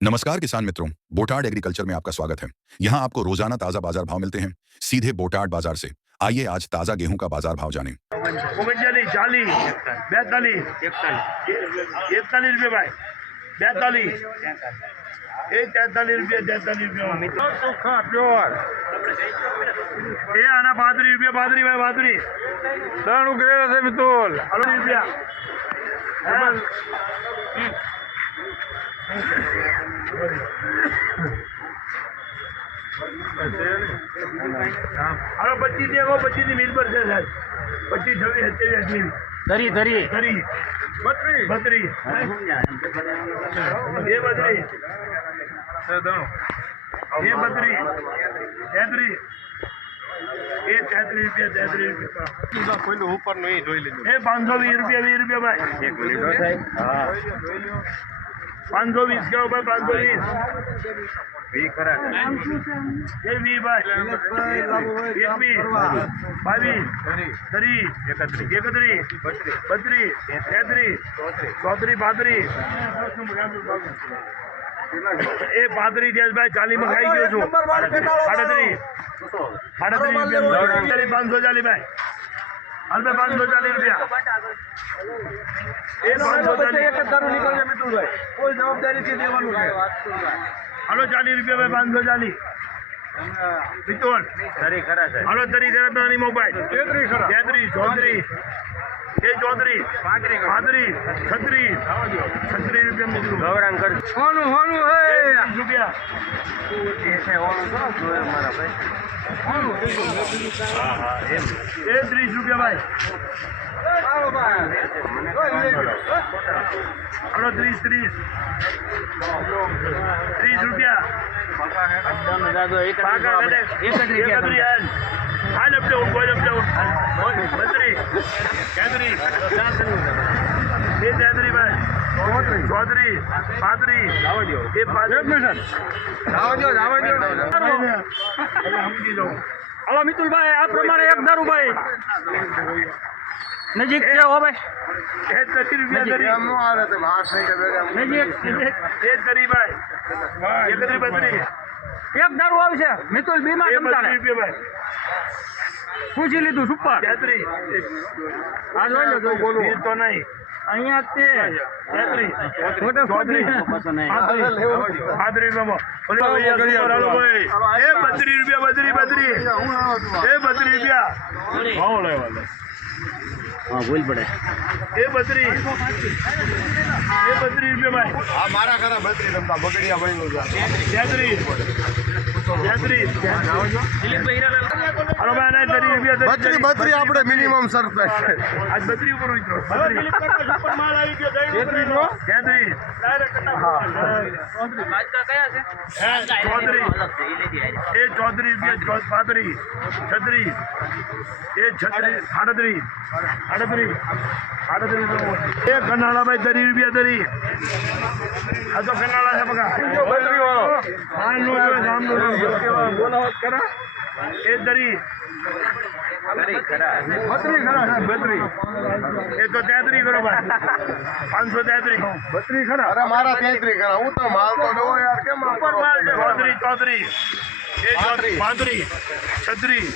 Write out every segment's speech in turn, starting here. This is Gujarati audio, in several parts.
नमस्कार किसान मित्रों, बोटाड एग्रीकल्चर में आपका स्वागत है। यहाँ आपको रोजाना ताजा बाजार भाव मिलते हैं सीधे बोटाड बाजार से। आइए आज ताजा गेहूं का बाजार भाव जानें। 39, 40, 42, 41 रुपये भाई, 42, 43 रुपये, 43 रुपये। ये आना 32 रुपये, 32 भाई, 32 દાણું ગ્રેડ છે મિતુલ 80 रुपया। हेलो 25 देखो, 25 मिल पर से सर, 25, 26, 27, 28 ધરી ધરી धरी 32 ये 32 ये 32 33 ये 33 रुपया 33 रुपया પેલું ઉપરનું એ જોઈ લેજો ये 520 रुपया 20 रुपया भाई એક મિનિટ હા 520 के ऊपर 520 વી ખરા ये 20 भाई 21 22 30 31 32 33 34 32 એ 35 દેશ ભાઈ 40 માં ખાઈ ગયો છું 38 રૂપિયા 540 ભાઈ હાલ ભાઈ 540 રૂપિયા એ 540 કોઈ જવાબદારીથી દેવાનું છે હાલો 40 રૂપિયા ભાઈ 540 પિત્તોલ ધરી ખરા છે હાલો 30 ખરા મોબાઈલ 33 ખરા 33 34 એ 34 35 36 રૂપિયા મિત્રો ગૌરાંગ કર હોનું હોનું હે 30 રૂપિયા એ છે હોનું તો જોયે મારા ભાઈ હા હા એમ એ 30 રૂપિયા ભાઈ આવો ભાઈ હાલો 30 રૂપિયા એકદમ દાદો એક પાકા કડે 31 હાલ અપડે બોલ અપડે 32 33 એ 33 ભાઈ 34 35 આવો દો એ 35 આવો દો સમજી લો હાલો મિતુલભાઈ આ પ્રમાણે એક દારૂભાઈ નજીક છે હો ભાઈ એ 30 રૂપિયા ધરી નજીક એ ધરી ભાઈ 31 32 એક દારૂ આવશે મિતુલ બીમા એ 32 તમતારે રૂપિયા ભાઈ પૂછી લીધું સુપર 33 આ જોઈ લો બોલું વીર તો નહીં અહીંયા તે 33 ફોટો ફોટો રૂપિયા એ 32 રૂપિયા 32 એ 32 રૂપિયા હા ભૂલ પડે એ 32 રૂપિયા ભાઈ આ મારા ખરા 32 રમતા બગડિયા ભાઈ 33 હાલો ભાઈ 30 રૂપિયા 32 આપણે મિનિમમ શરત છે આજ 32 ઉપર ઉતરો 32 માલ આવી ગયો 33 ચૌધરી એ 34 રૂપિયા 35 36 એ 36 38 એ કનાળા ભાઈ 30 રૂપિયા ધરી આ તો કનાળા છે બગા એ ધરી એ તો 33 કરો ભાઈ 533 ખરા અરે મારા 33 ખરા હું તો માલ તો દો યાર કેમ ચૌધરી એ 35 36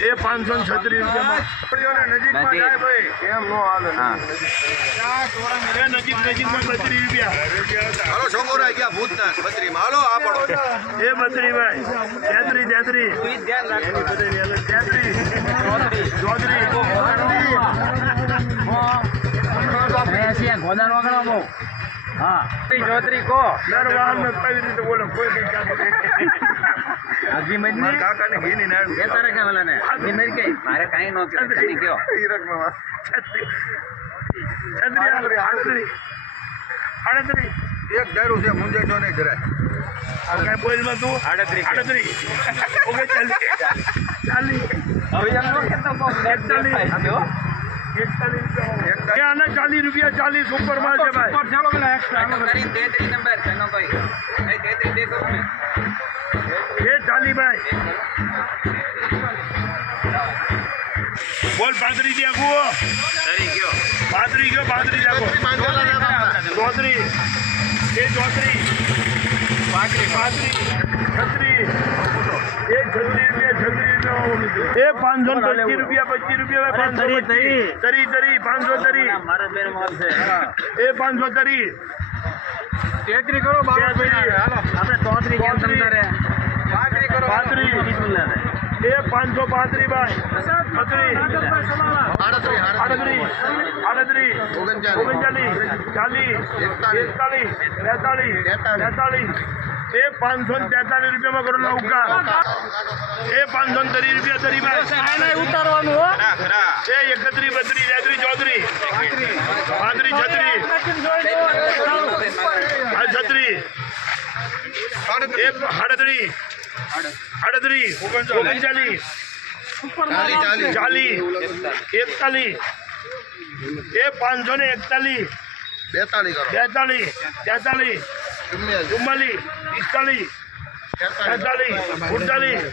એ 536 રૂપિયા નજીકમાં જાય ભાઈ કેમ નો હાલે એ નજીકમાં 32 રૂપિયા હાલો છોકરા ગયા ભૂતના 32 માં હાલો આ પડો એ 32 ભાઈ 33 ચૌધરી હા ચૌધરી કો દર વાહન ને કઈ રીતે બોલો કોઈ કઈ અગ્રીમેન્ટ ને કાકાને ઘીની નાળ એ તારે કે વાલા ને અગ્રીમેન્ટ કે મારે કાઈ નો કે કઈ કયો એક દારૂ છે મુંજે જો નહીં કરાય આ કઈ બોલ માં તું 38 ઓકે ચાલી હવે એમ નો કેતો કો 41 આના 40 રૂપિયા 40 સુપર માલ છે ભાઈ ચાલો પેલા એક્સ્ટ્રા 33 નંબર ચનો ભાઈ 33 દે કરું ને એ 40 ભાઈ બોલ 35 દે આગુઓ ધરી ગયો 35 ગયો 35 આગો ચૌધરી એ ચૌધરી એ 525 રૂપિયા 500 તરી 500 તરી એ 500 તરી તેત્રી કરો બાબા આપણે 33 કેમ સમજારે પાંત્રી એ 535 ભાઈ આડત્રીસ 39 એ 543 રૂપિયામાં કરો ના ઉકા એ 530 રૂપિયા તરી ભાઈ ઉતારવાનું હો એ 31 32 33 34 36 એ 38 39 40 41 એ 541 42 કરો 42 43 44 45 46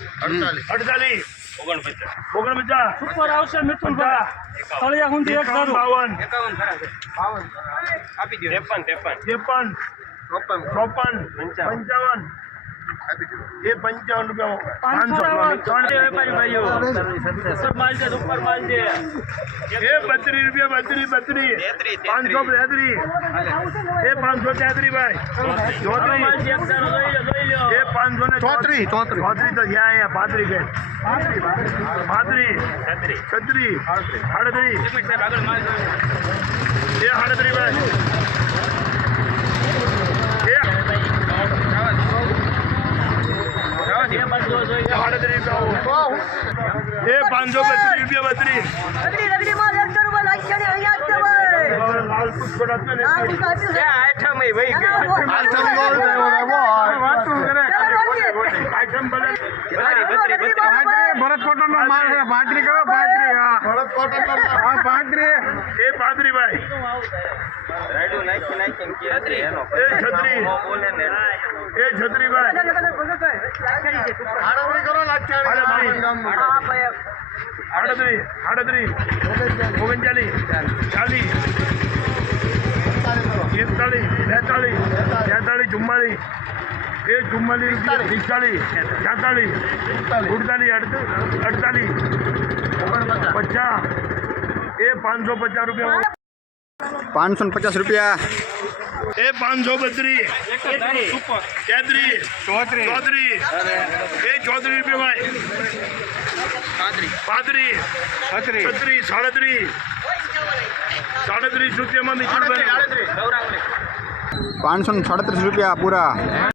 48 49 ઉપર આવશે મિથુનભાઈ તળિયા સુધી એક કરું 52 આપી દો 53 53 54 55 એ 55 રૂપિયા 500 વેપારી ભાઈઓ માલ છે ઉપર માલ છે એ 32 રૂપિયા 32 533 એ 533 ભાઈ માલ છે એક દાણો લઈ લો એ 534 તો અહીંયા 35 કે 35 36 38 આગળ માલ એ 38 ભાઈ એ 532 રૂપિયા લાલ પુષ્પ આઈટમ બને ભરત કોટન નો માલ છે 35 કરો 35 હા ભરત કોટન નો હા 35 એ 35 ભાઈ રાઈડો નાખી કે એનો એ 36 બોલે ને એ 36 ભાઈ આડત્રીસ કરો લાચાણી ગામ નું 38 39 40 41 42 44 એ 44 રૂપિયા 45 46 48 50 એ 550 રૂપિયા 550 રૂપિયા એ 532 33 34 એ 34 રૂપિયા ભાઈ 35 36 37 રૂપિયામાં મિથુનભાઈ 537 રૂપિયા પૂરા